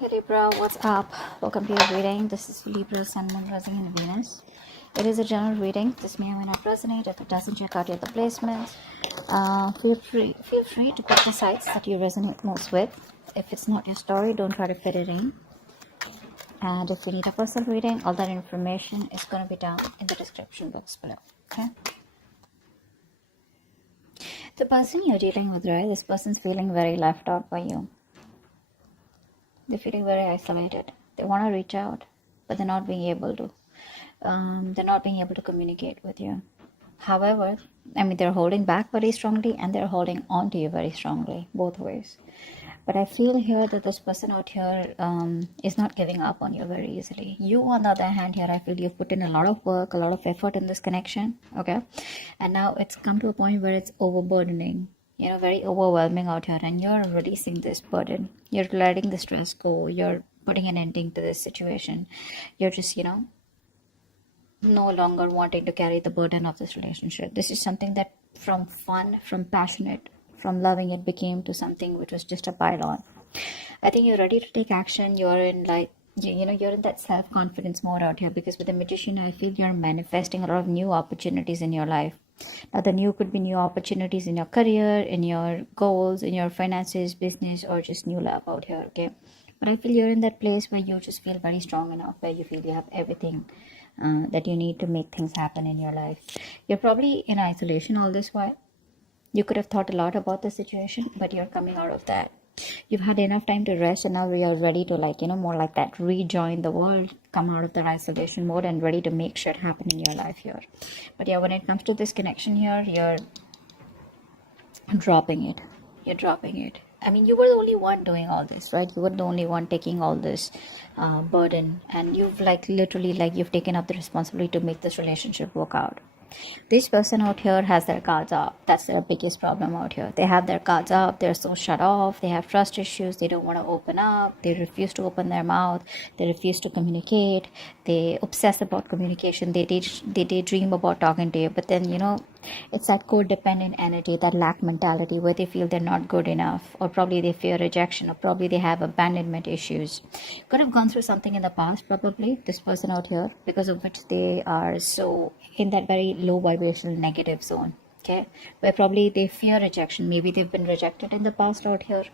Hey Libra, what's up? Welcome to your reading. This is Libra Sun, Moon, Rising, and Venus. It is a general reading. This may or may not resonate. If it doesn't, check out your other placements. Feel free to pick the sites that you resonate most with. If it's not your story, don't try to fit it in. And if you need a personal reading, all that information is going to be down in the description box below. Okay. The person you're dealing with, right? This person's feeling very left out by you. They're feeling very isolated. They want to reach out, but they're not being able to. They're not being able to communicate with you. However, they're holding back very strongly and they're holding on to you very strongly, both ways. But I feel here that this person out here is not giving up on you very easily. You, on the other hand, here, I feel you've put in a lot of work, a lot of effort in this connection, okay? And now it's come to a point where it's overburdening, very overwhelming out here, and you're releasing this burden. You're letting the stress go. You're putting an ending to this situation. You're just, no longer wanting to carry the burden of this relationship. This is something that from fun, from passionate, from loving, it became to something which was just a pile-on. I think you're ready to take action. You're in you're in that self-confidence mode out here, because with the Magician, I feel you're manifesting a lot of new opportunities in your life. Now, the new could be new opportunities in your career, in your goals, in your finances, business, or just new love out here, okay? But I feel you're in that place where you just feel very strong enough, where you feel you have everything that you need to make things happen in your life. You're probably in isolation all this while. You could have thought a lot about the situation, but you're coming out of that. You've had enough time to rest, and now you're ready to more like that, rejoin the world, come out of the isolation mode and ready to make shit happen in your life here. But yeah, when it comes to this connection here, you're dropping it. You're dropping it. You were the only one doing all this, right? You were the only one taking all this burden, and you've literally you've taken up the responsibility to make this relationship work out. This person out here has their guards up. That's their biggest problem out here. They have their guards up. They're so shut off. They have trust issues. They don't want to open up. They refuse to open their mouth. They refuse to communicate. They obsess about communication. They daydream about talking to you. But then, it's that codependent energy, that lack mentality, where they feel they're not good enough, or probably they fear rejection, or probably they have abandonment issues. Could have gone through something in the past, probably, this person out here, because of which they are so in that very low vibrational negative zone, okay, where probably they fear rejection. Maybe they've been rejected in the past out here,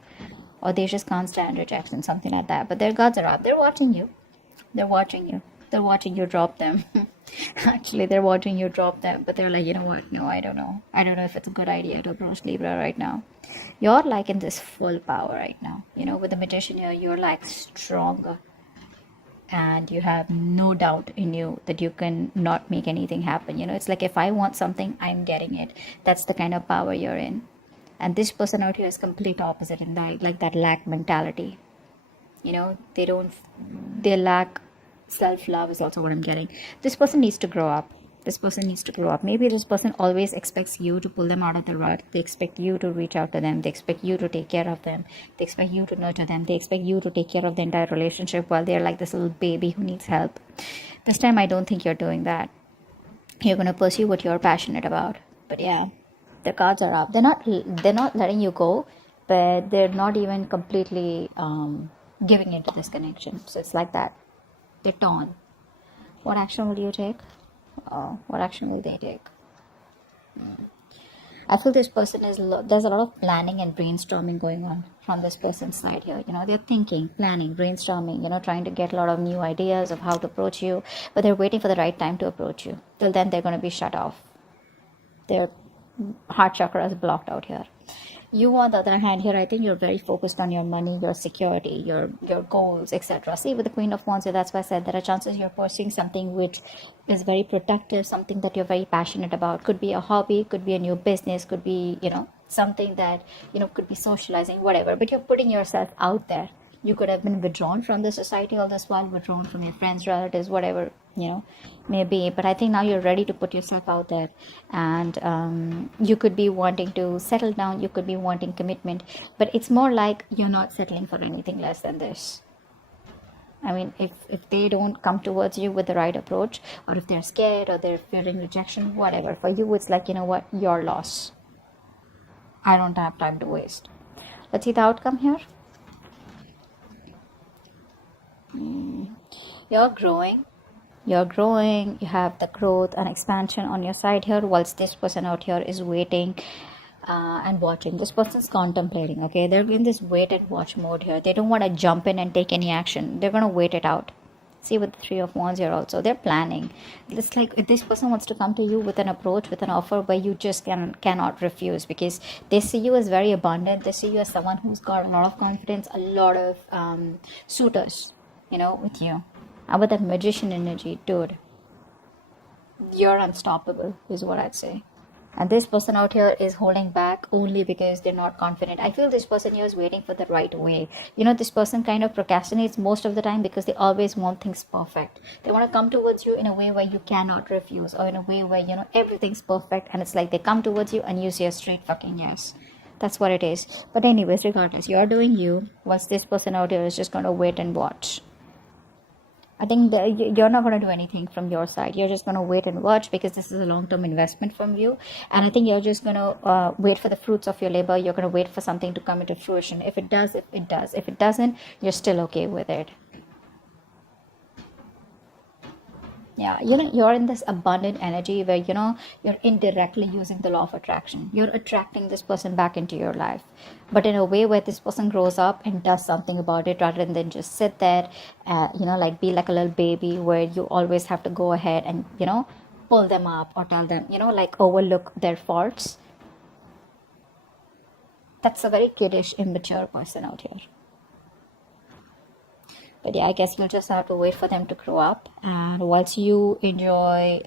or they just can't stand rejection, something like that. But their guards are up. They're watching you. They're watching you. They're watching you drop them. Actually, they're watching you drop them, but they're like, you know what? No, I don't know. I don't know if it's a good idea to approach Libra right now. You're in this full power right now. With the Magician here, you're stronger. And you have no doubt in you that you can not make anything happen. It's like, if I want something, I'm getting it. That's the kind of power you're in. And this person out here is complete opposite in that, that lack mentality. They lack self-love is also what I'm getting. This person needs to grow up. Maybe this person always expects you to pull them out of the rut. They expect you to reach out to them. They expect you to take care of them. They expect you to nurture them. They expect you to take care of the entire relationship while they're like this little baby who needs help. This time, I don't think you're doing that. You're going to pursue what you're passionate about. But yeah, the cards are up. They're not letting you go, but they're not even completely giving into this connection. So it's like that. They're torn. What action will you take? What action will they take? I feel this person there's a lot of planning and brainstorming going on from this person's side here. They're thinking, planning, brainstorming, trying to get a lot of new ideas of how to approach you, but they're waiting for the right time to approach you. Till then, they're going to be shut off. Their heart chakra is blocked out here. You, on the other hand, here, I think you're very focused on your money, your security, your goals, etc. See, with the Queen of Wands, that's why I said there are chances you're pursuing something which is very productive, something that you're very passionate about. Could be a hobby, could be a new business, could be, something that, could be socializing, whatever. But you're putting yourself out there. You could have been withdrawn from the society all this while, withdrawn from your friends, relatives, whatever, maybe. But I think now you're ready to put yourself out there. And you could be wanting to settle down. You could be wanting commitment. But it's more like you're not settling for anything less than this. If they don't come towards you with the right approach, or if they're scared, or they're fearing rejection, whatever. For you, it's like, what? Your loss. I don't have time to waste. Let's see the outcome here. You're growing. You're growing. You have the growth and expansion on your side here, whilst this person out here is waiting and watching. This person's contemplating. Okay, they're in this wait and watch mode here. They don't want to jump in and take any action. They're gonna wait it out. See, with the Three of Wands here also, they're planning. It's like if this person wants to come to you with an approach, with an offer where you just cannot refuse, because they see you as very abundant. They see you as someone who's got a lot of confidence, a lot of suitors, you know, with you. And with that magician energy, dude, you're unstoppable, is what I'd say. And this person out here is holding back only because they're not confident. I feel this person here is waiting for the right way. You know, this person kind of procrastinates most of the time because they always want things perfect. They want to come towards you in a way where you cannot refuse, or in a way where, you know, everything's perfect. And it's like they come towards you and you say a straight fucking yes. That's what it is. But anyways, regardless, you're doing you, whilst this person out here is just going to wait and watch. I think that you're not going to do anything from your side. You're just going to wait and watch, because this is a long-term investment from you. And I think you're just going to wait for the fruits of your labor. You're going to wait for something to come into fruition. If it does, it does. If it doesn't, you're still okay with it. Yeah, you know, you're in this abundant energy where, you know, you're indirectly using the law of attraction. You're attracting this person back into your life, but in a way where this person grows up and does something about it, rather than just sit there, you know, like be like a little baby where you always have to go ahead and, you know, pull them up or tell them, you know, like overlook their faults. That's a very kiddish, immature person out here. But yeah, I guess you'll just have to wait for them to grow up. And once you enjoy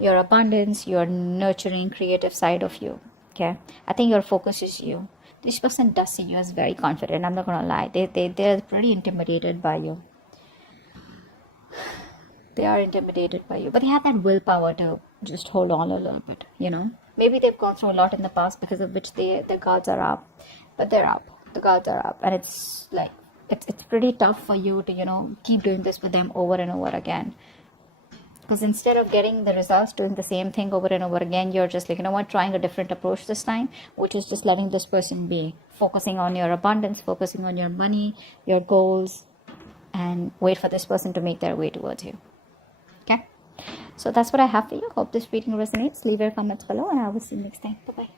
your abundance, your nurturing, creative side of you, okay, I think your focus is you. This person does see you as very confident. I'm not gonna lie. They're pretty intimidated by you. They are intimidated by you, but they have that willpower to just hold on a little bit. You know, maybe they've gone through a lot in the past, because of which their guards are up. But they're up. The guards are up, and it's like, it's pretty tough for you to, you know, keep doing this with them over and over again, because instead of getting the results doing the same thing over and over again, you're just like, you know what, trying a different approach this time, which is just letting this person be, focusing on your abundance, focusing on your money, your goals, and wait for this person to make their way towards you. Okay, so that's what I have for you. Hope this reading resonates. Leave your comments below, and I will see you next time. Bye bye.